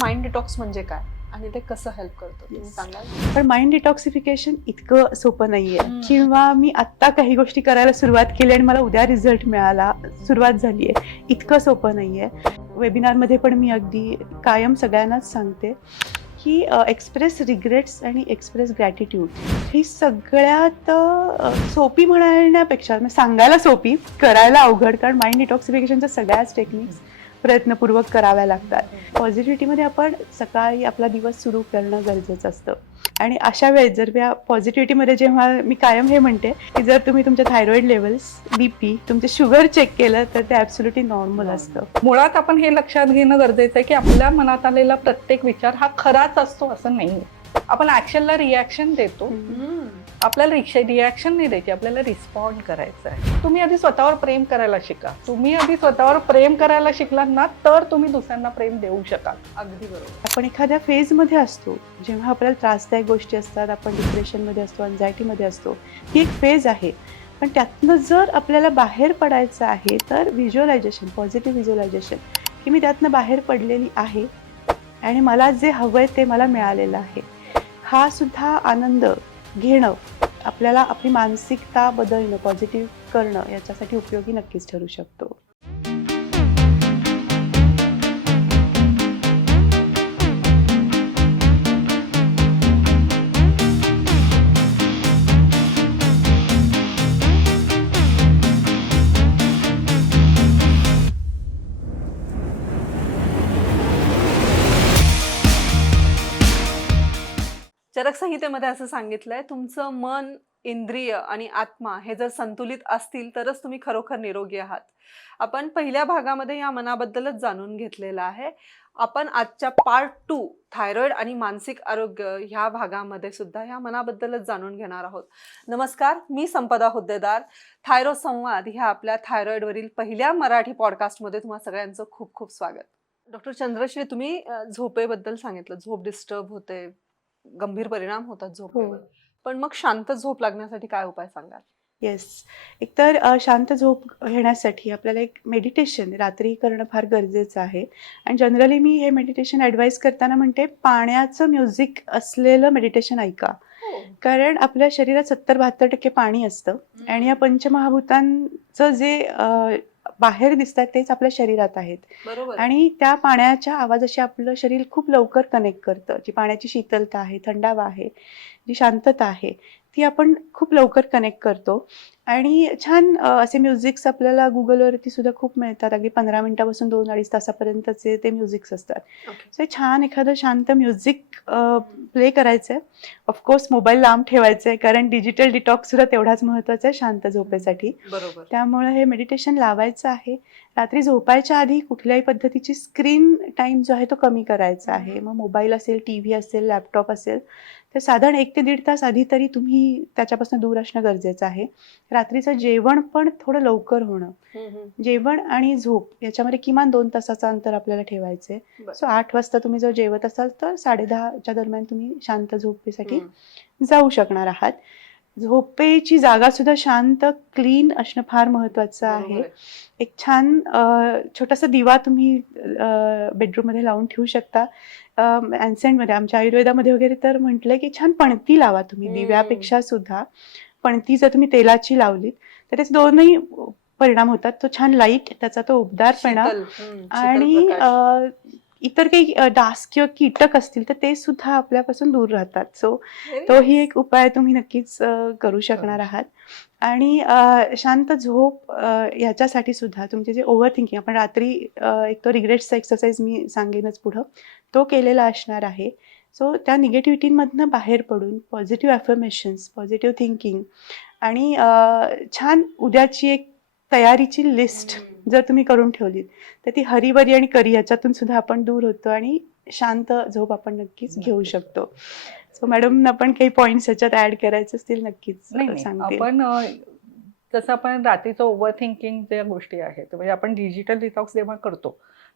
Mind detox म्हणजे काय? आणि ते कसं हेल्प करतं? तुम्ही. सांगाल? पण माइंड डिटॉक्सिफिकेशन इतकं सोपं नाहीये. किंवा मी आत्ता काही गोष्टी करायला सुरुवात केली आणि मला उद्या रिझल्ट मिळाला सुरुवात झाली आहे इतकं सोपं नाहीये. वेबिनारमध्ये पण मी अगदी कायम सगळ्यांनाच सांगते की एक्सप्रेस रिग्रेट्स आणि एक्सप्रेस ग्रॅटिट्यूड ही सगळ्यात सोपी म्हणण्यापेक्षा म्हणजे सांगायला सोपी करायला अवघड कारण माइंड डिटॉक्सिफिकेशनच्या सगळ्याच टेक्निक्स प्रयत्नपूर्वक कराव्या लागतात. पॉझिटिव्हिटीमध्ये आपण सकाळी आपला दिवस सुरू करणं गरजेचं असतं. आणि अशा वेळेस जर या पॉझिटिव्हिटीमध्ये जेव्हा मी कायम हे म्हणते की जर तुम्ही तुमच्या थायरॉइड लेवल्स बी पी तुमचे शुगर चेक केलं तर ते ॲब्सोल्युटली नॉर्मल असतं. मुळात आपण हे लक्षात घेणं गरजेचं आहे की आपल्या मनात आलेला प्रत्येक विचार हा खराच असतो असं नाही आपण ऍक्शनला रिॲक्शन देतो. आपल्याला रिॲक्शन नाही द्यायची आपल्याला रिस्पॉन्ड करायचं आहे. तुम्ही आधी स्वतःवर प्रेम करायला शिका. तुम्ही आधी स्वतःवर प्रेम करायला शिकलात ना तर तुम्ही दुसऱ्यांना प्रेम देऊ शकाल. अगदी बरोबर. आपण एखाद्या फेजमध्ये असतो जेव्हा आपल्याला त्रासदायक गोष्टी असतात आपण डिप्रेशनमध्ये असतो अँझायटीमध्ये असतो ही एक फेज आहे. पण त्यातनं जर आपल्याला बाहेर पडायचं आहे तर व्हिज्युअलायझेशन पॉझिटिव्ह व्हिज्युअलायझेशन की मी त्यातनं बाहेर पडलेली आहे आणि मला जे हवं आहे ते मला मिळालेलं आहे. हा सुद्धा आनंद घेणं आपल्याला आपली मानसिकता बदलणं पॉझिटिव्ह करणं याच्यासाठी उपयोगी नक्कीच ठरू शकतो. चरक संहितेमध्ये असं सांगितलंय तुमचं मन इंद्रिय आणि आत्मा हे जर संतुलित असतील तरच तुम्ही खरोखर निरोगी आहात. आपण पहिल्या भागामध्ये या मनाबद्दलच जाणून घेतलेलं आहे. आपण आजच्या पार्ट टू थायरॉइड आणि मानसिक आरोग्य ह्या भागामध्ये सुद्धा ह्या मनाबद्दलच जाणून घेणार आहोत. नमस्कार मी संपदा हुद्देदार. थायरो संवाद ह्या आपल्या थायरॉइडवरील पहिल्या मराठी पॉडकास्टमध्ये तुम्हा सगळ्यांचं खूप खूप स्वागत. डॉक्टर चंद्रश्री तुम्ही झोपेबद्दल सांगितलं. झोप डिस्टर्ब होते गंभीर परिणाम होतात झोपेवर. पण मग शांत झोप लागण्यासाठी काय उपाय सांगाल? येस एकतर शांत झोप घेण्यासाठी आपल्याला एक मेडिटेशन रात्री करणं फार गरजेचं आहे. आणि जनरली मी हे मेडिटेशन ॲडवाईस करताना म्हणते पाण्याचं म्युझिक असलेलं मेडिटेशन ऐका. कारण आपल्या शरीरात सत्तर बहात्तर टक्के पाणी असतं. आणि या पंचमहाभूतांचं जे बाहेर दिसतात तेच आपल्या शरीरात आहेत. बरोबर. आणि त्या पाण्याच्या आवाजाशी आपलं शरीर खूप लवकर कनेक्ट करतं. जी पाण्याची शीतलता आहे थंडावा आहे जी शांतता आहे ती आपण खूप लवकर कनेक्ट करतो. आणि छान असे म्युझिक्स आपल्याला गुगलवरती सुद्धा खूप मिळतात. अगदी पंधरा मिनिटापासून दोन अडीच तासापर्यंतचे ते म्युझिक्स असतात. सो छान एखादं शांत म्युझिक प्ले करायचं आहे ऑफकोर्स मोबाईल लांब ठेवायचं आहे कारण डिजिटल डिटॉक्स सुद्धा तेवढाच महत्त्वाचा आहे शांत झोपेसाठी. बरोबर. त्यामुळे हे मेडिटेशन लावायचं आहे. रात्री झोपायच्या आधी कुठल्याही पद्धतीची स्क्रीन टाईम जो आहे तो कमी करायचा आहे. मग मोबाईल असेल टी व्ही असेल लॅपटॉप असेल तर साधारण एक ते दीड तास आधी तरी तुम्ही त्याच्यापासून दूर असणं गरजेचं आहे रात्रीचं जेवण पण थोडं लवकर होणं. जेवण आणि झोप याच्यामध्ये किमान दोन तासाचं अंतर आपल्याला ठेवायचं आहे. सो आठ वाजता तुम्ही जर जेवत असाल तर साडेदहाच्या दरम्यान तुम्ही शांत झोपेसाठी. जाऊ शकणार आहात झोपेची जागा सुद्दा शांत क्लीन असणं फार महत्वाचं आहे. एक छान छोटासा दिवा तुम्ही बेडरूममध्ये लावून ठेवू शकता मध्ये आमच्या आयुर्वेदामध्ये वगैरे तर म्हटलंय की छान पणती लावा तुम्ही. दिव्यापेक्षा सुद्धा. पणती जर तुम्ही तेलाची लावली तर त्याचे दोनही परिणाम होतात. तो छान लाइट त्याचा तो उबदारपणा आणि इतर काही डास किंवा कीटक असतील तर ते सुद्धा आपल्यापासून दूर राहतात. सो तोही nice. एक उपाय तुम्ही नक्कीच करू शकणार आहात. आणि शांत झोप अ, याच्यासाठी सुद्धा तुमचे जे ओव्हर थिंकिंग आपण रात्री एक तो रिग्रेट्सचा एक्सरसाइज मी सांगेनच पुढं तो केलेला असणार आहे. सो त्या निगेटिव्हिटीमधनं बाहेर पडून पॉझिटिव्ह ॲफर्मेशन्स पॉझिटिव्ह थिंकिंग आणि छान उद्याची एक तयारीची लिस्ट. जर तुम्ही करून ठेवलीत तर ती हरिबरी आणि करी याच्यातून सुद्धा आपण दूर होतो आणि शांत झोप आपण नक्कीच. घेऊ शकतो. सो मॅडम आपण काही पॉइंट्स याच्यात ऍड करायचे असतील नक्कीच सांगते आपण जसं आपण रात्रीचं ओव्हर थिंकिंग ज्या गोष्टी आहेत म्हणजे आपण डिजिटल डिटॉक्स जेव्हा करतो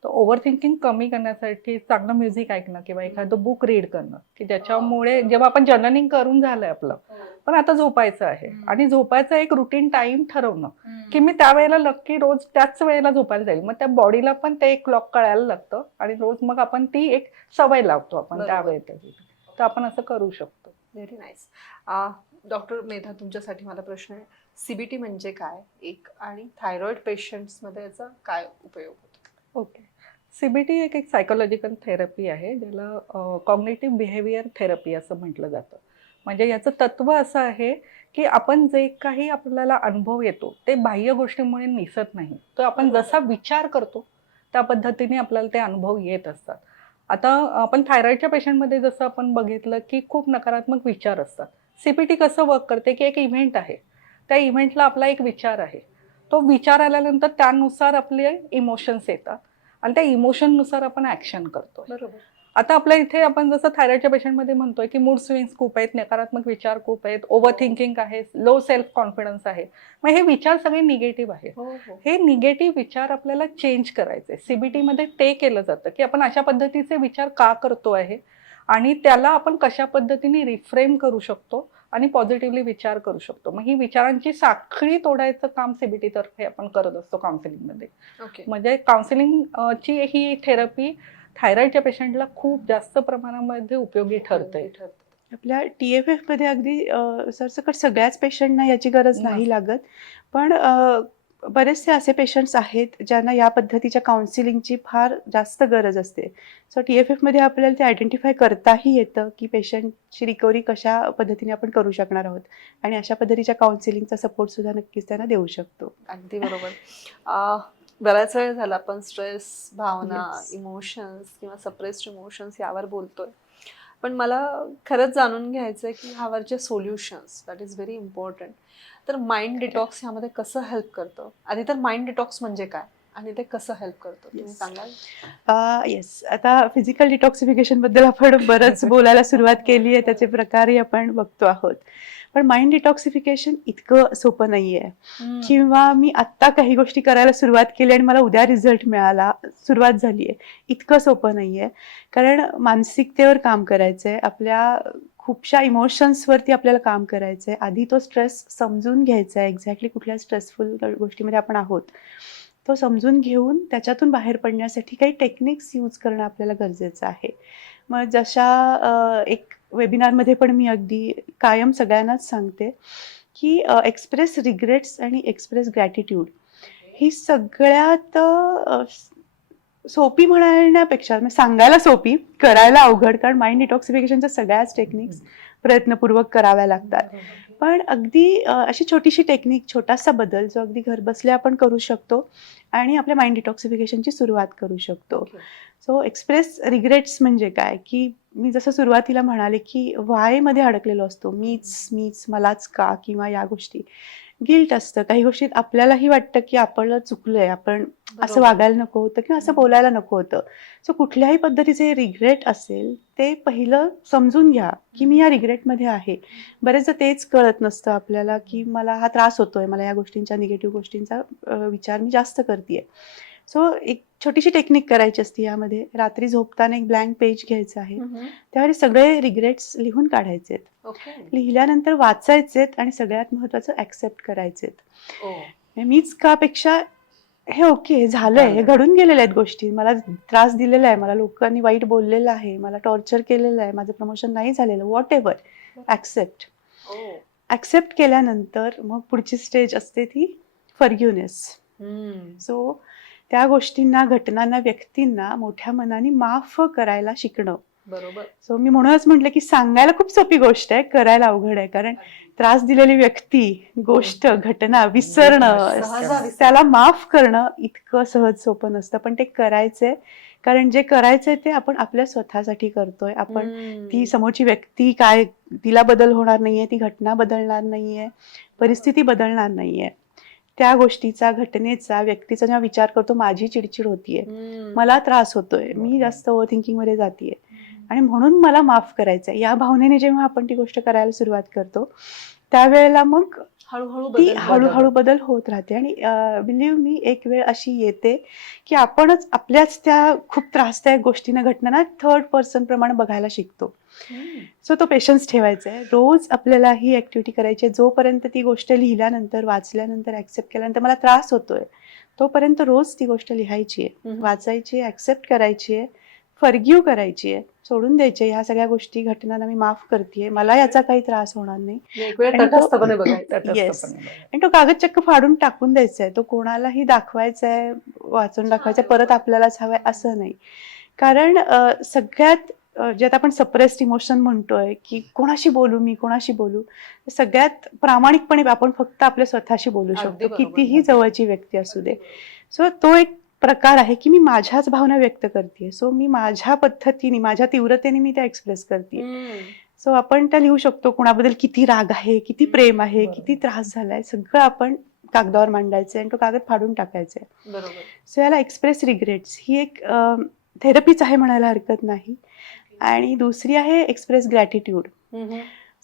तर ओव्हर थिंकिंग कमी करण्यासाठी चांगलं म्युझिक ऐकणं किंवा एखादं बुक रीड करणं की ज्याच्यामुळे जेव्हा आपण जर्नलिंग करून झालंय आपलं पण आता झोपायचं आहे. आणि झोपायचं एक रुटीन टाइम ठरवणं की मी त्यावेळेला नक्की रोज त्याच वेळेला झोपायला जाईल. मग त्या बॉडीला पण ते एक क्लॉक कळायला लागतं आणि रोज मग आपण ती एक सवय लावतो आपण बरोबर. तर आपण असं करू शकतो. व्हेरी नाईस डॉक्टर मेधा तुमच्यासाठी मला प्रश्न आहे. सीबीटी म्हणजे काय? एक आणि थायरॉइड पेशंट्समध्ये याचा काय उपयोग होतो? ओके. सीबीटी एक एक सायकोलॉजिकल थेरपी आहे ज्याला कॉग्नेटिव्ह बिहेवियर थेरपी असं म्हटलं जातं. म्हणजे याचं तत्व असं आहे की आपण जे काही आपल्याला अनुभव येतो ते बाह्य गोष्टीमुळे निसत नाही. तर आपण जसा विचार करतो त्या पद्धतीने आपल्याला ते अनुभव येत असतात. आता आपण थायरॉईडच्या पेशंटमध्ये जसं आपण बघितलं की खूप नकारात्मक विचार असतात. सीपीटी कसं वर्क करते की एक इव्हेंट आहे. त्या इव्हेंटला आपला एक विचार आहे. तो विचार आल्यानंतर त्यानुसार आपले इमोशन्स येतात. आणि त्या इमोशननुसार आपण ॲक्शन करतो बरोबर. आता आपल्या इथे आपण जसं थायरॉइडच्या पेशंटमध्ये म्हणतोय की मूड स्विंग्स खूप आहेत नकारात्मक विचार खूप आहेत ओव्हर थिंकिंग आहे लो सेल्फ कॉन्फिडन्स आहे. मग हे विचार सगळे निगेटिव्ह आहेत. हो हो. हे निगेटिव्ह विचार आपल्याला चेंज करायचे सीबीटी मध्ये ते केलं जातं की आपण अशा पद्धतीचे विचार का करतो आहे आणि त्याला आपण कशा पद्धतीने रिफ्रेम करू शकतो आणि पॉझिटिव्हली विचार करू शकतो. मग ही विचारांची साखळी तोडायचं काम सीबीटी तर्फे आपण करत असतो काउन्सिलिंगमध्ये म्हणजे काउन्सिलिंग ची ही थेरपी थायरॉइडच्या पेशंटला खूप जास्त प्रमाणामध्ये उपयोगी ठरते आपल्या टी एफ एफमध्ये अगदी अ, सरसकट सगळ्याच पेशंटना याची गरज नाही. लागत. पण बरेचसे असे पेशंट्स आहेत ज्यांना या पद्धतीच्या काउन्सिलिंगची फार जास्त गरज असते. सो टी एफ एफमध्ये आपल्याला ते आयडेंटिफाय करताही येतं की पेशंटची रिकव्हरी कशा पद्धतीने आपण करू शकणार आहोत. आणि अशा पद्धतीच्या काउन्सिलिंगचा सपोर्टसुद्धा नक्कीच त्यांना देऊ शकतो. अगदी बरोबर. बराच वेळ झाला आपण स्ट्रेस भावना. इमोशन्स किंवा सप्रेस्ड इमोशन्स यावर बोलतोय. पण मला खरंच जाणून घ्यायचं आहे की ह्यावरचे solutions that is very important तर माइंड डिटॉक्स ह्यामध्ये कसं हेल्प करतं? आधी तर माइंड डिटॉक्स म्हणजे काय? आणि ते कसं हेल्प करतं? तुम्ही. सांगाल? येस आता फिजिकल डिटॉक्सिफिकेशनबद्दल आपण बरंच बोलायला सुरुवात केली आहे त्याचे प्रकारही आपण बघतो आहोत. पण माइंड डिटॉक्सिफिकेशन इतकं सोपं नाही आहे किंवा मी आत्ता काही गोष्टी करायला सुरुवात केली आणि मला उद्या रिझल्ट मिळाला सुरुवात झाली आहे. इतकं सोपं नाही आहे कारण मानसिकतेवर काम करायचं आहे आपल्या खूपशा इमोशन्सवरती आपल्याला काम करायचं आहे आधी तो स्ट्रेस समजून घ्यायचा आहे एक्झॅक्टली कुठल्या स्ट्रेसफुल गोष्टीमध्ये आपण आहोत. तो समजून घेऊन त्याच्यातून बाहेर पडण्यासाठी काही टेक्निक्स यूज करणं आपल्याला गरजेचं आहे. मग जशा एक वेबिनारमध्ये पण मी अगदी कायम सगळ्यांनाच सांगते की एक्सप्रेस रिग्रेट्स आणि एक्सप्रेस ग्रॅटिट्यूड ही सगळ्यात सोपी म्हणण्यापेक्षा म्हणजे सांगायला सोपी करायला अवघड कारण माइंड डिटॉक्सिफिकेशनच्या सगळ्याच टेक्निक्स प्रयत्नपूर्वक कराव्या लागतात. पण अगदी अशी छोटीशी टेक्निक छोटासा बदल जो अगदी घरबसल्या आपण करू शकतो आणि आपल्या माइंड डिटॉक्सिफिकेशनची सुरुवात करू शकतो. सो एक्सप्रेस रिग्रेट्स म्हणजे काय? की मी जसं सुरुवातीला म्हणाले की वायमध्ये अडकलेलो असतो. मीच मीच मलाच का? किंवा या गोष्टी. गिल्ट असतं. काही गोष्टीत आपल्यालाही वाटतं की आपण चुकलोय. आपण असं. वागायला नको होतं किंवा असं बोलायला नको होतं. सो कुठल्याही पद्धतीचे रिग्रेट असेल ते पहिलं समजून घ्या की मी या रिग्रेटमध्ये आहे. बरेचदा तेच कळत नसतं आपल्याला की मला हा त्रास होतोय. मला या गोष्टींचा निगेटिव्ह गोष्टींचा विचार मी जास्त करते सो एक छोटीशी टेक्निक करायची असते यामध्ये. रात्री झोपताना एक ब्लँक पेज घ्यायचं आहे. त्यावर सगळे रिग्रेट्स लिहून काढायचे लिहिल्यानंतर वाचायचेत आणि सगळ्यात महत्वाचं ऍक्सेप्ट करायचेत. ओ म्हणजे मीच का पेक्षा हे ओके हे झालंय हे घडून गेलेल्या आहेत गोष्टी. मला त्रास दिलेला आहे मला लोकांनी वाईट बोललेलं आहे मला टॉर्चर केलेलं आहे माझं प्रमोशन नाही झालेलं व्हॉट एव्हर ऍक्सेप्ट ऍक्सेप्ट केल्यानंतर मग पुढची स्टेज असते ती फर्ग्युनेस. सो त्या गोष्टींना घटनांना व्यक्तींना मोठ्या मनाने माफ करायला शिकणं. बरोबर. सो मी म्हणूनच म्हटलं की सांगायला खूप सोपी गोष्ट आहे करायला अवघड आहे. कारण त्रास दिलेली व्यक्ती गोष्ट घटना विसरणं सहजाविसर. त्याला माफ करणं इतकं सहज सोपं नसतं. पण ते करायचंय कारण जे करायचंय ते आपण आपल्या स्वतःसाठी करतोय. आपण. ती समोरची व्यक्ती काय तिला बदल होणार नाहीये ती घटना बदलणार नाहीये परिस्थिती बदलणार नाहीये. त्या गोष्टीचा घटनेचा व्यक्तीचा जेव्हा विचार करतो माझी चिडचिड होतीये. मला त्रास होतोय. मी जास्त ओव्हर थिंकिंगमध्ये जातीये. आणि म्हणून मला माफ करायचंय. या भावनेने जेव्हा आपण ती गोष्ट करायला सुरुवात करतो त्यावेळेला मग हळूहळू ती बदल हळूहळू बदल होत राहते. आणि बिलीव्ह मी एक वेळ अशी येते की आपणच आपल्याच त्या खूप त्रासदायक गोष्टींना घटनांना थर्ड पर्सन प्रमाणे बघायला शिकतो. हम्म. सो तो पेशन्स ठेवायचा आहे रोज आपल्याला ही ऍक्टिव्हिटी करायची आहे. जोपर्यंत ती गोष्ट लिहिल्यानंतर वाचल्यानंतर ऍक्सेप्ट केल्यानंतर मला त्रास होतोय तोपर्यंत रोज ती गोष्ट लिहायची आहे हम्म. वाचायची आहे ऍक्सेप्ट करायची आहे फर्ग्यू करायची आहे सोडून द्यायची ह्या सगळ्या गोष्टी घटनांना मी माफ करते मला याचा काही त्रास होणार नाही. वेळ आणि तो- कागद चक्क फाडून टाकून द्यायचा आहे तो कोणालाही दाखवायचा आहे वाचून दाखवायचा परत आपल्यालाच हवाय असं नाही. कारण सगळ्यात जे आता आपण सप्रेस्ड इमोशन म्हणतोय की कोणाशी बोलू मी कोणाशी बोलू सगळ्यात प्रामाणिकपणे आपण फक्त आपल्या स्वतःशी बोलू शकतो. कितीही जवळची व्यक्ती असू दे. सो तो एक प्रकार आहे की मी माझ्याच भावना व्यक्त करते सो मी माझ्या पद्धतीने माझ्या तीव्रतेने मी त्या एक्सप्रेस करते. सो आपण त्या लिहू शकतो कुणाबद्दल किती राग आहे किती प्रेम आहे. किती त्रास झालाय सगळं आपण कागदावर मांडायचं आणि तो कागद फाडून टाकायचा आहे सो याला एक्सप्रेस रिग्रेट्स ही एक थेरपीच आहे म्हणायला हरकत नाही. आणि दुसरी आहे एक्सप्रेस ग्रॅटिट्यूड.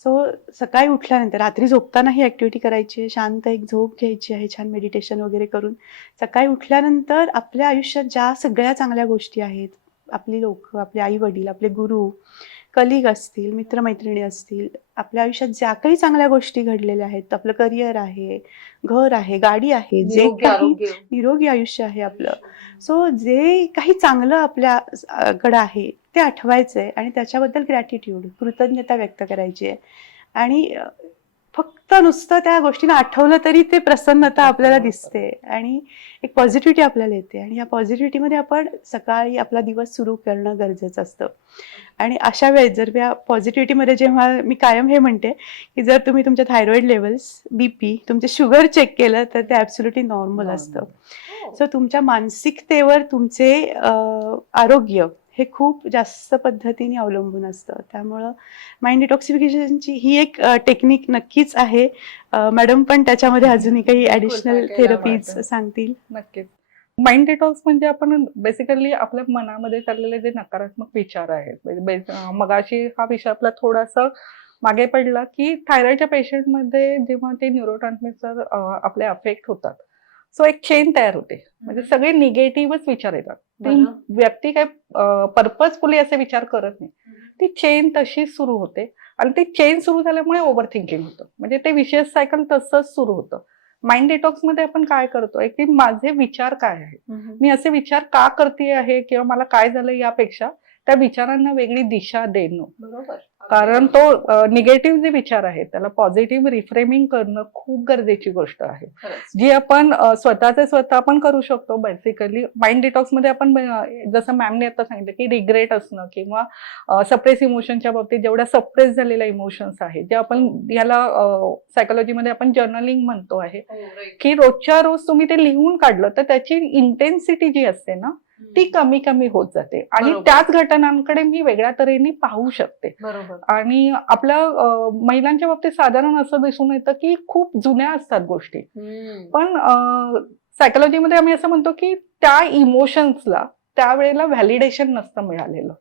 सो सकाळी उठल्यानंतर रात्री झोपताना ही ऍक्टिव्हिटी करायची आहे. शांत एक झोप घ्यायची आहे छान मेडिटेशन वगैरे करून. सकाळी उठल्यानंतर आपल्या आयुष्यात ज्या सगळ्या चांगल्या गोष्टी आहेत आपली लोक आपले आई वडील आपले गुरु कलिग असतील मित्रमैत्रिणी असतील आपल्या आयुष्यात ज्या काही चांगल्या गोष्टी घडलेल्या आहेत आपलं करिअर आहे घर आहे गाडी आहे जे काही निरोगी आयुष्य आहे आपलं. सो जे काही चांगलं आपल्याकडं आहे ते आठवायचं आहे आणि त्याच्याबद्दल ग्रॅटिट्यूड कृतज्ञता व्यक्त करायची आहे. आणि फक्त नुसतं त्या गोष्टीनं आठवलं तरी ते प्रसन्नता आपल्याला दिसते आणि एक पॉझिटिव्हिटी आपल्याला येते. आणि या पॉझिटिव्हिटीमध्ये आपण सकाळी आपला दिवस सुरू करणं गरजेचं असतं. आणि अशा वेळेस जर या पॉझिटिव्हिटीमध्ये जेव्हा मी कायम हे म्हणते की जर तुम्ही तुमच्या थायरॉइड लेवल्स बीपी तुमचे शुगर चेक केलं तर ते ॲब्सोल्युटली नॉर्मल असतं. सो तुमच्या मानसिकतेवर तुमचे आरोग्य हे खूप जास्त पद्धतीने अवलंबून असतं. त्यामुळं माइंड डिटॉक्सिफिकेशनची ही एक टेक्निक नक्कीच आहे. मॅडम पण त्याच्यामध्ये अजूनही काही ॲडिशनल थेरपीज. सांगतील? नक्कीच. माइंड डिटॉक्स म्हणजे आपण बेसिकली आपल्या मनामध्ये चाललेले जे नकारात्मक विचार आहेत म्हणजे मगाशी हा विषय आपला थोडासा मागे पडला की थायरॉइडच्या पेशंटमध्ये जेव्हा ते न्यूरोट्रान्समिटर आपले अफेक्ट होतात. सो एक चेन तयार होते. म्हणजे सगळे निगेटिव्हच विचार येतात. ती. व्यक्ती काय पर्पजफुली असे विचार करत नाही. ती चेन तशीच सुरू होते. आणि ती चेन सुरू झाल्यामुळे ओव्हर थिंकिंग होतं. म्हणजे ते विशेष सायकल तसंच सुरू होतं. माइंड डिटॉक्समध्ये आपण काय करतोय की माझे विचार काय आहेत. मी असे विचार का करते आहे? किंवा मला काय झालं यापेक्षा त्या विचारांना वेगळी दिशा देणं. बरोबर. कारण तो निगेटिव्ह जे विचार आहेत त्याला पॉझिटिव्ह रिफ्रेमिंग करणं खूप गरजेची गोष्ट आहे. जी आपण स्वतःचे स्वतः आपण करू शकतो बेसिकली माइंड डिटॉक्समध्ये आपण जसं मॅमने आता सांगितलं की रिग्रेट असणं किंवा सप्रेस इमोशनच्या बाबतीत जेवढ्या सप्रेस झालेल्या इमोशन्स आहेत जे आपण याला सायकोलॉजीमध्ये आपण जर्नलिंग म्हणतो आहे हो. की रोजच्या रोज तुम्ही ते लिहून काढलं तर त्याची इंटेन्सिटी जी असते ना ती कमी कमी होत जाते. आणि. त्याच घटनांकडे मी वेगळ्या तऱ्हेने पाहू शकते. बरोबर. आणि आपल्या महिलांच्या बाबतीत साधारण असं दिसून येतं की खूप जुन्या असतात गोष्टी. पण सायकोलॉजीमध्ये आम्ही असं म्हणतो की त्या इमोशन्सला त्यावेळेला व्हॅलिडेशन नसतं मिळालेलं.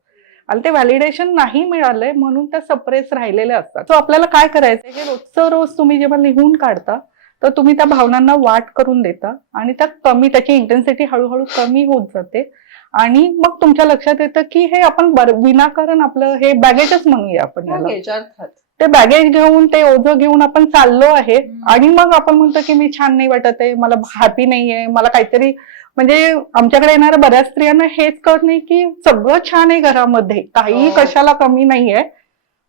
आणि ते व्हॅलिडेशन नाही मिळालंय म्हणून त्या सप्रेस राहिलेल्या असतात. सो आपल्याला काय करायचं हे रोजचं रोज तुम्ही जेव्हा लिहून काढता तर तुम्ही त्या भावनांना वाट करून देता आणि त्या कमी त्याची इंटेन्सिटी हळूहळू कमी होत जाते आणि मग तुमच्या लक्षात येतं की हे आपण विनाकारण आपलं हे बॅगेजच म्हणूया आपण याला ते बॅगेज घेऊन ते ओझं घेऊन आपण चाललो आहे. आणि मग आपण म्हणतो की मी छान नाही वाटत आहे मला हॅपी नाहीये मला काहीतरी म्हणजे आमच्याकडे येणाऱ्या बऱ्याच स्त्रियांना हेच कळत नाही की सगळं छान आहे घरामध्ये काही हो. कशाला कमी नाहीये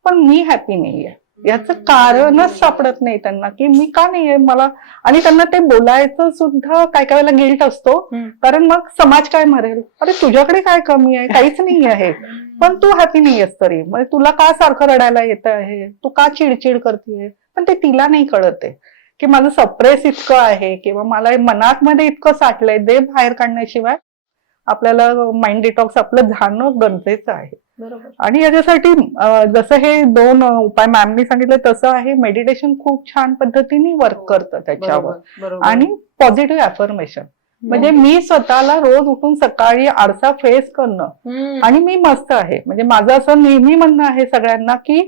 पण मी हॅपी नाहीये याचं कारणच सापडत नाही त्यांना की मी का नाहीये मला? आणि त्यांना ते बोलायचं सुद्धा काय काय वेळेला गिल्ट असतो. कारण मग समाज काय मरेल? अरे तुझ्याकडे काय कमी आहे? काहीच नाही आहे. पण तू हॅपी नाहीयेस तरी. म्हणजे तुला का सारखं रडायला येत आहे? तू का चिडचिड करतेय? पण ते तिला नाही कळत आहे. की माझं सप्रेस इतकं आहे किंवा मला मनात मध्ये इतकं साठलंय ते बाहेर काढण्याशिवाय. आपल्याला माइंड डिटॉक्स आपलं जाणं गरजेचं आहे. आणि याच्यासाठी जसं हे दोन उपाय मॅमनी सांगितलं तसं आहे मेडिटेशन खूप छान पद्धतीने वर्क करतं त्याच्यावर. आणि पॉझिटिव्ह अफर्मेशन म्हणजे मी स्वतःला रोज उठून सकाळी आरसा फेस करणं. आणि मी मस्त आहे. म्हणजे माझं असं नेहमी म्हणणं आहे सगळ्यांना की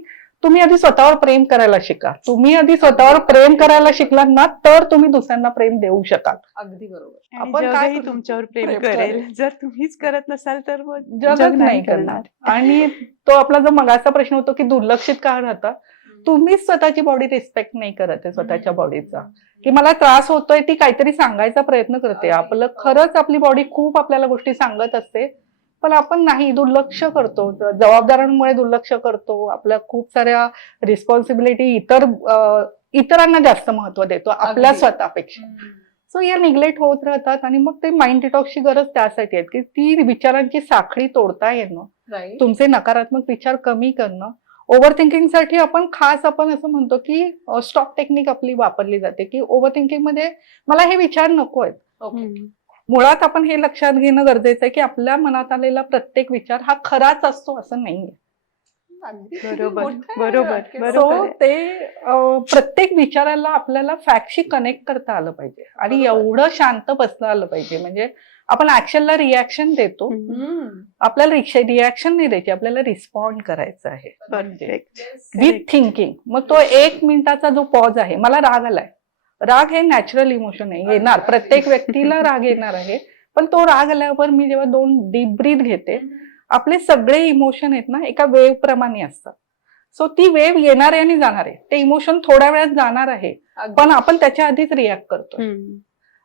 तुम्ही आधी स्वतःवर प्रेम करायला शिका. तुम्ही आधी स्वतःवर प्रेम करायला शिकलात ना तर तुम्ही दुसऱ्यांना प्रेम देऊ शकाल. अगदी बरोबर. आणि आपण करू? तुमच्यावर प्रेम करेल. जर तुम्हीच करत नसाल तर मग जगच नाही करणार. आणि तो आपला जो मगाचा प्रश्न होतो की दुर्लक्षित का राहता तुम्हीच स्वतःची बॉडी रिस्पेक्ट नाही करत आहे स्वतःच्या बॉडीचा की मला त्रास होतोय ती काहीतरी सांगायचा प्रयत्न करते. आपलं खरंच आपली बॉडी खूप आपल्याला गोष्टी सांगत असते. पण आपण नाही दुर्लक्ष करतो. ज- जबाबदाऱ्यांमुळे दुर्लक्ष करतो. आपल्या खूप साऱ्या रिस्पॉन्सिबिलिटी इतर इतरांना जास्त महत्त्व देतो आपल्या. स्वतःपेक्षा. सो या निग्लेक्ट होत राहतात आणि मग ते माइंड डिटॉक्सची गरज त्यासाठी आहे की ती विचारांची साखळी तोडता येणं. तुमचे नकारात्मक विचार कमी करणं. ओव्हरसाठी आपण खास आपण असं म्हणतो की स्टॉप टेक्निक आपली वापरली जाते की ओव्हर थिंकिंगमध्ये मला हे विचार नको आहेत. ओके मुळात आपण हे लक्षात घेणं गरजेचं आहे की आपल्या मनात आलेला प्रत्येक विचार हा खराच असतो असं नाहीये. बरोबर, बरोबर. सो. ते प्रत्येक विचाराला आपल्याला फॅक्टशी कनेक्ट करता आलं पाहिजे आणि. एवढं शांत बसलं आलं पाहिजे. म्हणजे आपण ऍक्शनला रिॲक्शन देतो. आपल्याला रिॲक्शन नाही द्यायची आपल्याला रिस्पॉन्ड करायचं आहे. विथ थिंकिंग मग तो एक मिनिटाचा जो पॉज आहे मला राग आलाय. राग हे नॅचरल इमोशन आहे येणार. प्रत्येक व्यक्तीला राग येणार आहे. पण तो राग आल्यावर मी जेव्हा दोन डीप ब्रीथ घेते आपले सगळे इमोशन आहेत ना एका वेव प्रमाणे असतात. सो ती वेव येणार आहे आणि जाणार आहे ते इमोशन थोड्या वेळात जाणार आहे. पण आपण त्याच्या आधीच रिॲक्ट करतो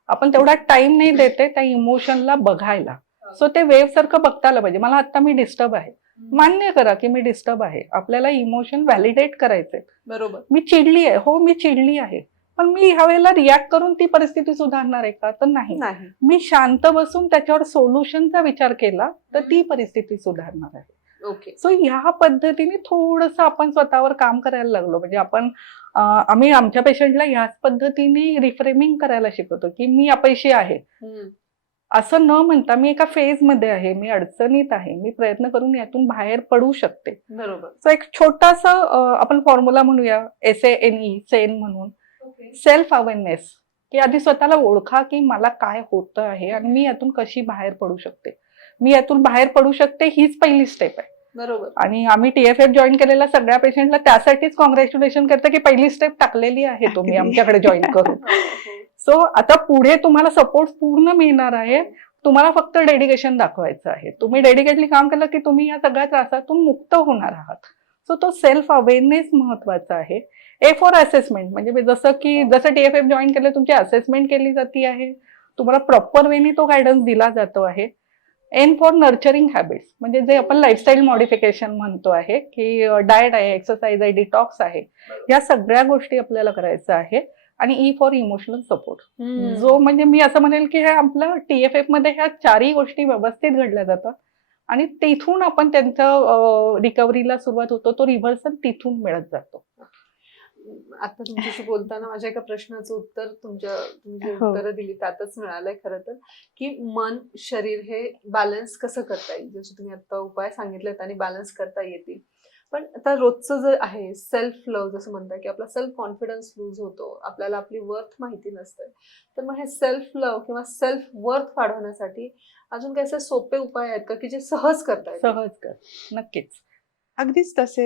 आपण तेवढा टाइम नाही देते त्या इमोशनला बघायला. सो ते वेव सारखं बघता आलं पाहिजे. मला आता मी डिस्टर्ब आहे. मान्य करा की मी डिस्टर्ब आहे. आपल्याला इमोशन व्हॅलिडेट करायचे बरोबर. मी चिडली आहे. हो मी चिडली आहे. पण मी ह्या वेळेला रिॲक्ट करून ती परिस्थिती सुधारणार आहे का? तर नाही. मी शांत बसून त्याच्यावर सोल्युशनचा विचार केला तर ती परिस्थिती सुधारणार आहे. ओके. सो ह्या पद्धतीने थोडंसं आपण स्वतःवर काम करायला लागलो. म्हणजे आपण आम्ही आमच्या पेशंटला ह्याच पद्धतीने रिफ्रेमिंग करायला शिकवतो की मी अपयशी आहे. असं न म्हणता मी एका फेजमध्ये आहे. मी अडचणीत आहे. मी प्रयत्न करून यातून बाहेर पडू शकते. बरोबर. सो एक छोटासा आपण फॉर्म्युला म्हणूया. S A N E sane म्हणून. सेल्फ अवेअरनेस की आधी स्वतःला ओळखा की मला काय होतं आहे आणि मी यातून कशी बाहेर पडू शकते. मी यातून बाहेर पडू शकते हीच पहिली स्टेप आहे. बरोबर. आणि आम्ही टीएफएफ जॉईन केलेल्या सगळ्या पेशंटला त्यासाठीच कॉंग्रॅच्युलेशन करते की पहिली स्टेप टाकलेली आहे तुम्ही. आमच्याकडे जॉईन करून. हो, सो आता पुढे तुम्हाला सपोर्ट पूर्ण मिळणार आहे. तुम्हाला फक्त डेडिकेशन दाखवायचं आहे. तुम्ही डेडिकेटली काम केलं की तुम्ही या सगळ्या त्रासातून मुक्त होणार आहात. सो तो सेल्फ अवेअरनेस महत्त्वाचा आहे. ए फॉर असेसमेंट म्हणजे जसं की जसं टीएफएफ जॉईन केलं तुमची असेसमेंट केली जाते आहे. तुम्हाला प्रॉपर वेनी तो गायडन्स दिला जातो आहे. एन फॉर नर्चरिंग हॅबिट्स म्हणजे जे आपण लाईफस्टाईल मॉडिफिकेशन म्हणतो आहे की डाएट आहे एक्सरसाइज आहे डिटॉक्स आहे या सगळ्या गोष्टी आपल्याला करायचं आहे. आणि ई फॉर इमोशनल सपोर्ट. जो म्हणजे मी असं म्हणेल की हे आपलं टीएफएफमध्ये ह्या चारही गोष्टी व्यवस्थित घडल्या जातात. आणि तिथून आपण त्यांच्या रिकव्हरीला सुरुवात होतो तो रिव्हर्सल तिथून मिळत जातो. आता तुमच्याशी बोलताना माझ्या एका प्रश्नाचं उत्तर तुमच्या तुम्ही जी हो. उत्तरं दिली त्यातच मिळालंय खरं तर की मन शरीर हे बॅलन्स कसं करता येईल? जसे तुम्ही आता उपाय सांगितलेत आणि बॅलन्स करता येतील. पण आता रोजचं जे आहे सेल्फ लव्ह जसं म्हणताय की आपला सेल्फ कॉन्फिडन्स लूज होतो आपल्याला आपली वर्थ माहिती नसते. तर मग हे सेल्फ लव्ह किंवा सेल्फ वर्थ वाढवण्यासाठी अजून काही असे सोपे उपाय आहेत का की जे सहज करता येतील? सहज कर नक्कीच. अगदीच तसे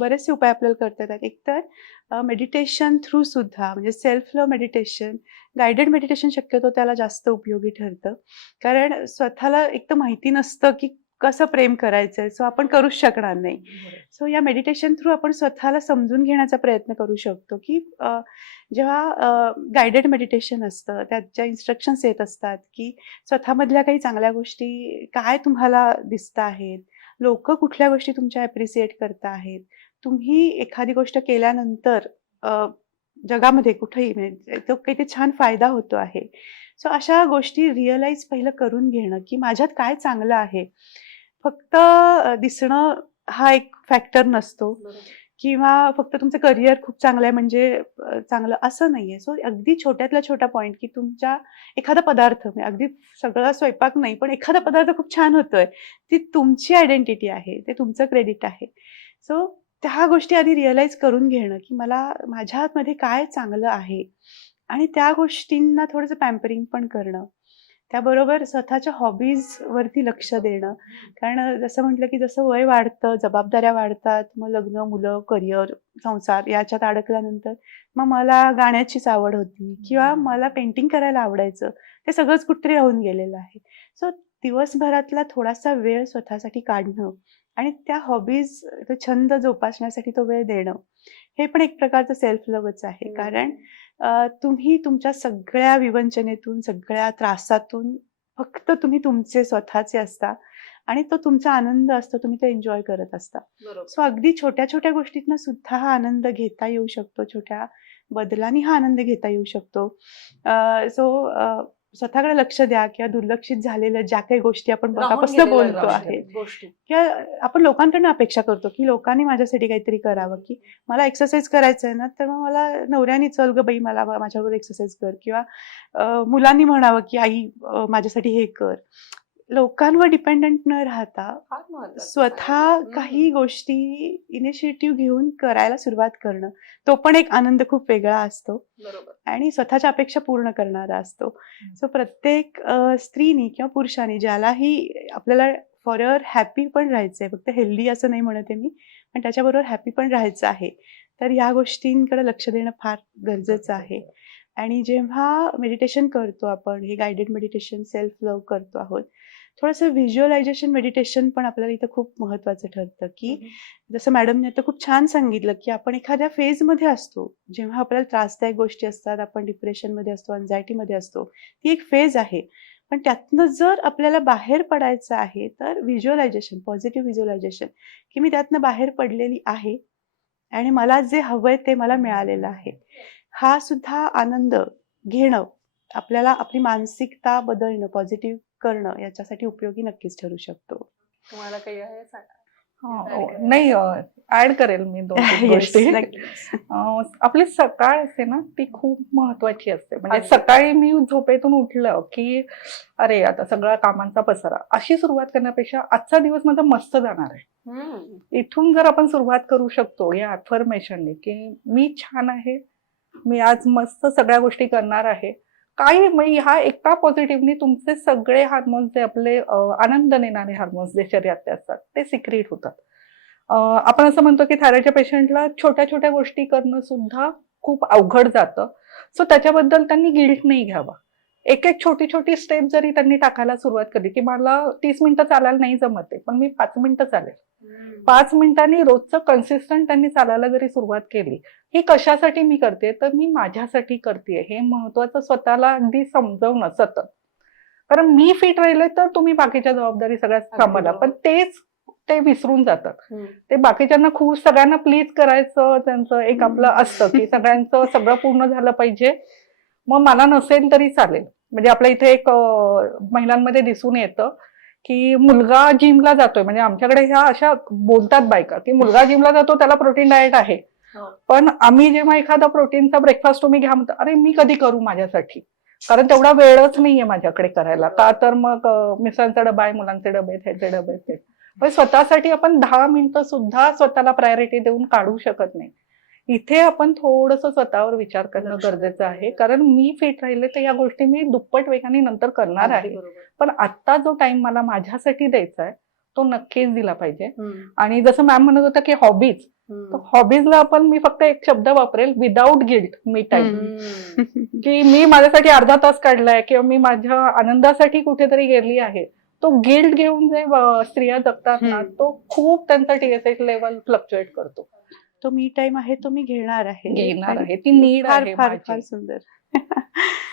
बरेचसे उपाय आपल्याला करता येतात. एकतर मेडिटेशन थ्रू सुद्धा म्हणजे self love meditation guided meditation शक्यतो त्याला जास्त उपयोगी ठरतं. कारण स्वतःला एक तर माहिती नसतं की कसं प्रेम करायचं आहे सो आपण करूच शकणार नाही. सो या मेडिटेशन थ्रू आपण स्वतःला समजून घेण्याचा प्रयत्न करू शकतो की जेव्हा गायडेड मेडिटेशन असतं त्यात ज्या इन्स्ट्रक्शन्स येत असतात की स्वतःमधल्या काही चांगल्या गोष्टी काय तुम्हाला दिसत आहेत लोक कुठल्या गोष्टी तुमच्या ॲप्रिसिएट करता आहेत? तुम्ही एखादी गोष्ट केल्यानंतर जगामध्ये कुठेही म्हणजे तो काही छान फायदा होतो आहे. सो अशा गोष्टी रिअलाईज पहिलं करून घेणं की माझ्यात काय चांगलं आहे? फक्त दिसणं हा एक फॅक्टर नसतो. किंवा फक्त तुमचं करिअर खूप चांगलं आहे म्हणजे चांगलं असं नाही आहे सो अगदी छोट्यातला छोटा पॉईंट की तुमच्या एखादा पदार्थ म्हणजे अगदी सगळा स्वयंपाक नाही पण एखादा पदार्थ खूप छान होतोय ती तुमची आयडेंटिटी आहे ते तुमचं क्रेडिट आहे. सो त्या गोष्टी आधी रिअलाईज करून घेणं की मला माझ्या आतमध्ये काय चांगलं आहे आणि त्या गोष्टींना थोडंसं पॅम्परिंग पण करणं. त्याबरोबर स्वतःच्या हॉबीजवरती लक्ष देणं. कारण जसं म्हटलं की जसं वय वाढतं जबाबदाऱ्या वाढतात मग लग्न मुलं करिअर संसार याच्यात अडकल्यानंतर मग मला गाण्याचीच आवड होती किंवा मला पेंटिंग करायला आवडायचं. ते सगळंच कुठेतरी राहून गेलेलं आहे. सो दिवसभरातला थोडासा वेळ स्वतःसाठी काढणं आणि त्या हॉबीज तो छंद जोपासण्यासाठी तो वेळ देणं हे पण एक प्रकारचं सेल्फ लवच आहे. हम्म. कारण तुम्ही तुमच्या सगळ्या विवंचनेतून सगळ्या त्रासातून फक्त तुम्ही तुमचे स्वतःचे असता आणि तो तुमचा आनंद असतो तुम्ही तो एन्जॉय करत असता. बरोबर. सो अगदी छोट्या छोट्या गोष्टीतनं सुद्धा हा आनंद घेता येऊ शकतो छोट्या बदलांनी हा आनंद घेता येऊ शकतो. सो स्वतःकडे लक्ष द्या किंवा दुर्लक्षित झालेल्या ज्या काही गोष्टी आपण गेलेल्या बोलतो आहे. किंवा आपण लोकांकडनं अपेक्षा करतो की लोकांनी माझ्यासाठी काहीतरी करावं की मला एक्सरसाइज करायचं आहे ना तर मग मला नवऱ्याने चल ग बाई मला माझ्याबरोबर एक्सरसाइज कर किंवा मुलांनी म्हणावं की आई माझ्यासाठी हे कर. लोकांवर डिपेंडंट न राहता स्वतः. काही गोष्टी इनिशिएटिव्ह घेऊन करायला सुरुवात करणं तो पण एक आनंद खूप वेगळा असतो. आणि स्वतःच्या अपेक्षा पूर्ण करणारा असतो. सो प्रत्येक स्त्रीनी किंवा पुरुषांनी ज्यालाही आपल्याला फॉर एव्हर हॅपी पण राहायचं आहे फक्त हेल्दी असं नाही म्हणत आहे मी पण त्याच्याबरोबर हॅपी पण राहायचं आहे तर ह्या गोष्टींकडे लक्ष देणं फार गरजेचं आहे. आणि जेव्हा मेडिटेशन करतो आपण हे गायडेड मेडिटेशन सेल्फ लव्ह करतो आहोत थोडंसं व्हिज्युअलायझेशन मेडिटेशन पण आपल्याला इथं खूप महत्त्वाचं ठरतं की जसं मॅडमने आता खूप छान सांगितलं की आपण एखाद्या फेजमध्ये असतो जेव्हा आपल्याला त्रासदायक गोष्टी असतात आपण डिप्रेशनमध्ये असतो अँझायटीमध्ये असतो ती एक फेज आहे. पण त्यातनं जर आपल्याला बाहेर पडायचं आहे तर व्हिज्युअलायझेशन पॉझिटिव्ह व्हिज्युअलायझेशन की मी त्यातनं बाहेर पडलेली आहे आणि मला जे हवंय ते मला मिळालेलं आहे. हा सुद्धा आनंद घेणं आपल्याला आपली मानसिकता बदलणं पॉझिटिव्ह करणं याच्यासाठी उपयोगी नक्कीच ठरू शकतो. तुम्हाला काही आहे सांगा? हा, हो. नाही ऍड करेल मी दोन गोष्टी. आपली सकाळ असते ना ती खूप महत्वाची असते. म्हणजे. सकाळी मी झोपेतून उठलं की अरे आता सगळा कामांचा पसारा. अशी सुरुवात करण्यापेक्षा आजचा दिवस माझा मस्त जाणार आहे. हम्म. इथून जर आपण सुरुवात करू शकतो या अफर्मेशनने की मी छान आहे मी आज मस्त सगळ्या गोष्टी करणार आहे काही म्हणजे ह्या एका पॉझिटिव्हनी तुमचे सगळे हार्मोन्स जे आपले आनंद नेणारे हार्मोन्स जे शरीरातले असतात ते सिक्रेट होतात. आपण असं म्हणतो की थायरॉइडच्या पेशंटला छोट्या छोट्या गोष्टी करणं सुद्धा खूप अवघड जातं. सो त्याच्याबद्दल त्यांनी गिल्ट नाही घ्यावा. एक एक छोटी छोटी स्टेप जरी त्यांनी टाकायला सुरुवात केली की मला तीस मिनिटं चालायला नाही जमत पण मी पाच मिनिटं चालेल. पाच मिनिटांनी रोजचं कन्सिस्टंट त्यांनी चालायला जरी सुरुवात केली ही कशासाठी मी करते? तर मी माझ्यासाठी करते. हे महत्वाचं स्वतःला अगदी समजवणं सतत. कारण मी फिट राहिले तर तुम्ही बाकीच्या जबाबदारी सगळ्या सांभाळा. पण तेच ते विसरून जातात. ते बाकीच्यांना खूप सगळ्यांना प्लीज करायचं त्यांचं एक आपलं असतं की सगळ्यांचं सगळं पूर्ण झालं पाहिजे. मग मला नसेल तरी चालेल. म्हणजे आपल्या इथे एक महिलांमध्ये दिसून येतं की मुलगा जिमला जातोय. म्हणजे आमच्याकडे ह्या अशा बोलतात बायका की मुलगा जिमला जातो त्याला प्रोटीन डाएट आहे. हो. पण आम्ही जेव्हा एखादा प्रोटीनचा ब्रेकफास्ट तुम्ही घ्या म्हणतो अरे मी कधी करू माझ्यासाठी? कारण तेवढा वेळच नाहीये माझ्याकडे करायला. का तर मग अं, मिस्टरांचा डबा आहे मुलांचे डबे ह्याचे डबे ते. पण स्वतःसाठी आपण दहा मिनिटं सुद्धा स्वतःला प्रायोरिटी देऊन काढू शकत नाही. इथे आपण थोडस स्वतःवर विचार करणं गरजेचं आहे. कारण मी फिट राहिले तर या गोष्टी मी दुप्पट वेगाने नंतर करणार आहे. पण आता जो टाइम मला माझ्यासाठी द्यायचा आहे तो नक्कीच दिला पाहिजे. आणि जसं मॅम म्हणत होता की हॉबीज. हॉबीजला आपण मी फक्त एक शब्द वापरेल विदाऊट गिल्ट मी टाइम. की मी माझ्यासाठी अर्धा तास काढलाय किंवा मी माझ्या आनंदासाठी कुठेतरी गेली आहे तो गिल्ट घेऊन जे स्त्रिया जगतात ना. तो खूप त्यांचा टीएसएच लेवल फ्लक्च्युएट करतो तो मी टाइम आहे तो मी घेणार आहे. घेणार आहे. ती नीड फार आहे फार. फार सुंदर.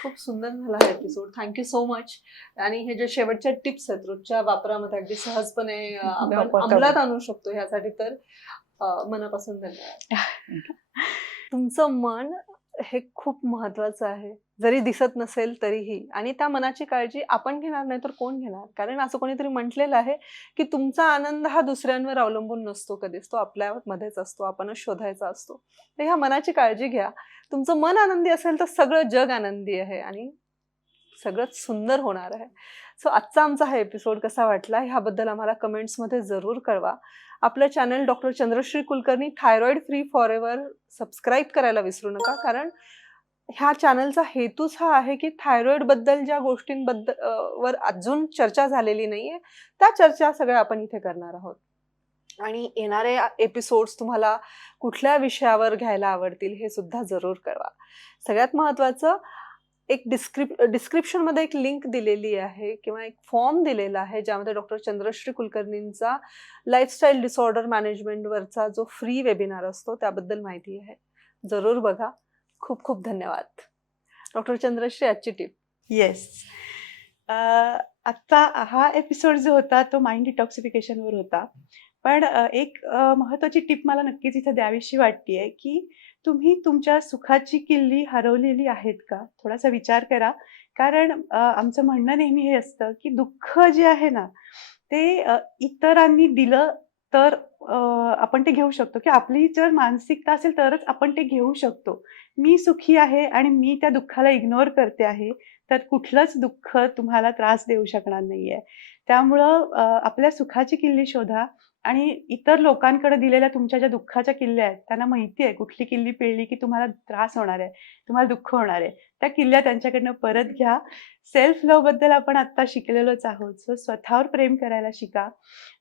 खूप सुंदर झाला हा एपिसोड थँक्यू सो मच आणि हे जे शेवटच्या टिप्स आहेत रोजच्या वापरामध्ये अगदी सहजपणे आपण अंमलात आणू शकतो ह्यासाठी तर मनापासून धन्यवाद. तुमचं मन हे खूप महत्वाचं आहे. जरी दिसत नसेल तरीही. आणि त्या मनाची काळजी आपण घेणार नाही तर कोण घेणार? कारण असं कोणीतरी म्हटलेलं आहे की तुमचा आनंद हा दुसऱ्यांवर अवलंबून नसतो कधीच. तो आपल्यामध्येच असतो. आपणच शोधायचा असतो. तर ह्या मनाची काळजी घ्या. तुमचं मन आनंदी असेल तर सगळं जग आनंदी आहे आणि सगळंच सुंदर होणार आहे. सो आजचा आमचा हा एपिसोड कसा वाटला? ह्याबद्दल आम्हाला कमेंट्समध्ये जरूर कळवा. आपलं channel doctor Chandrashree Kulkarni thyroid free forever subscribe करायला विसरू नका. कारण ह्या चॅनलचा हेतूच हा आहे की थायरॉईडबद्दल ज्या गोष्टींबद्दल वर अजून चर्चा झालेली नाही आहे त्या चर्चा सगळ्या आपण इथे करणार आहोत. आणि येणारे एपिसोड्स तुम्हाला कुठल्या विषयावर घ्यायला आवडतील हे सुद्धा जरूर कळवा. सगळ्यात महत्त्वाचं एक डिस्क्रिप डिस्क्रिप्शनमध्ये एक लिंक दिलेली आहे किंवा एक फॉर्म दिलेला आहे ज्यामध्ये डॉक्टर चंद्रश्री कुलकर्णींचा लाईफस्टाईल डिसऑर्डर मॅनेजमेंटवरचा जो फ्री वेबिनार असतो त्याबद्दल माहिती आहे. जरूर बघा. खूप खूप धन्यवाद. डॉक्टर चंद्रश्री आजची टीप येस आत्ता हा एपिसोड जो होता तो माइंड डिटॉक्सिफिकेशनवर होता. पण एक महत्त्वाची टिप मला नक्कीच इथं द्यावीशी वाटते की तुम्ही तुमच्या सुखाची किल्ली हरवलेली आहेत का? थोडासा विचार करा. कारण आमचं म्हणणं नेहमी हे असतं की दुःख जे आहे ना ते इतरांनी दिलं तर आपण ते घेऊ शकतो. की आपली जर मानसिकता असेल तरच आपण ते घेऊ शकतो. मी सुखी आहे आणि मी त्या दुःखाला इग्नोर करते आहे तर कुठलंच दुःख तुम्हाला त्रास देऊ शकणार नाहीये. त्यामुळं आपल्या सुखाची किल्ली शोधा. आणि इतर लोकांकडे दिलेल्या तुमच्या ज्या दुःखाच्या किल्ल्या आहेत त्यांना माहिती आहे कुठली किल्ली पिळली की तुम्हाला त्रास होणार आहे तुम्हाला दुःख होणार आहे. त्या किल्ल्या त्यांच्याकडनं परत घ्या. सेल्फ लव्हबद्दल आपण आत्ता शिकलेलोच आहोत. सो स्वतःवर प्रेम करायला शिका.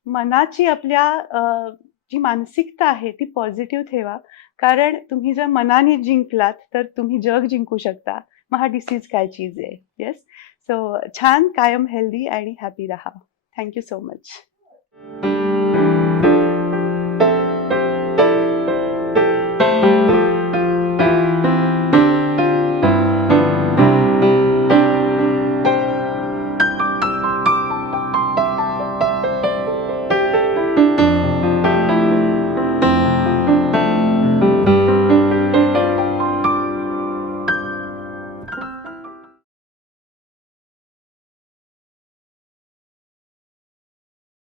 मनाची आपल्या जी मानसिकता आहे ती पॉझिटिव्ह ठेवा. कारण तुम्ही जर मनाने जिंकलात तर तुम्ही जग जिंकू शकता. मग हा डिसीज काय चीज आहे? येस सो छान कायम हेल्दी आणि हॅपी राहा. Thank you so much